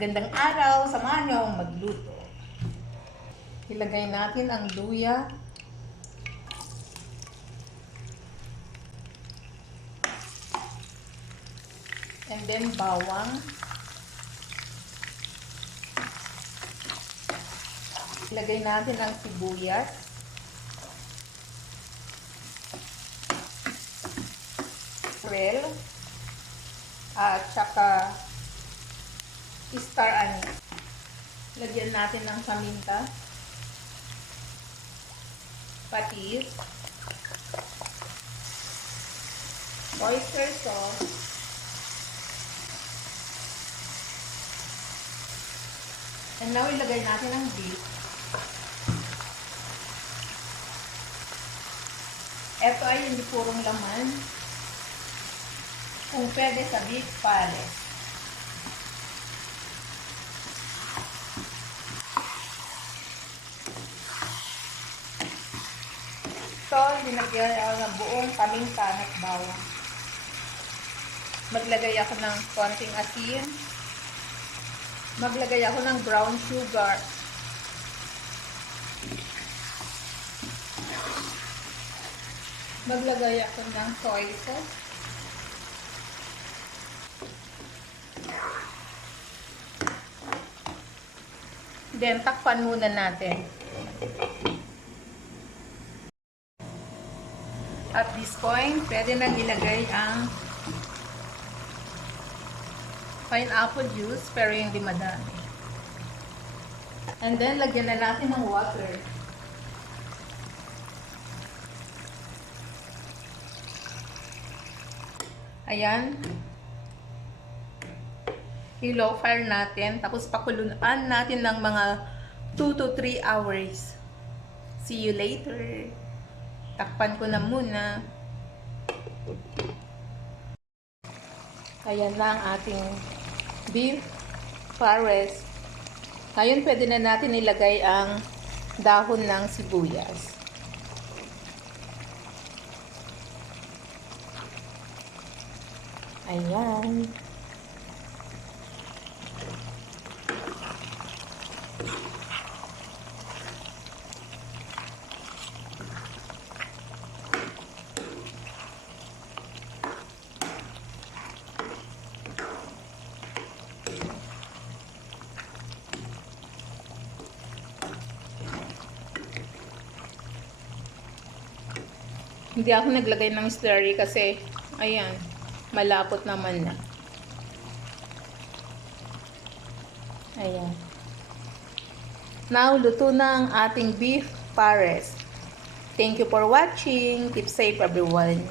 Magandang araw, samahan niyo akong magluto. Ilagay natin ang luya. And then bawang. Ilagay natin ang sibuyas. Well, at saka star anise. Lagyan natin ng paminta, patis, oyster sauce, and now ilagay natin ang beef. Ito ay hindi purong laman. Kung pwede sa beef pares. Ito, linagyan ako ng buong paminta at bawang. Maglagay ako ng konting asin. Maglagay ako ng brown sugar. Maglagay ako ng soy sauce. Then, takpan muna natin. At this point, pwede nang ilagay ang pineapple juice, pero hindi madami. And then, lagyan na natin ng water. Ayan. I-low fire natin. Tapos, pakuluan natin ng mga 2 to 3 hours. See you later. Takpan ko na muna. Ayan na ang ating beef pares. Ngayon, pwede na natin ilagay ang dahon ng sibuyas. Ayan. Hindi ako naglagay ng slurry kasi, ayan, malapot naman na. Ayan. Now, luto na ang ating beef pares. Thank you for watching. Keep safe, everyone.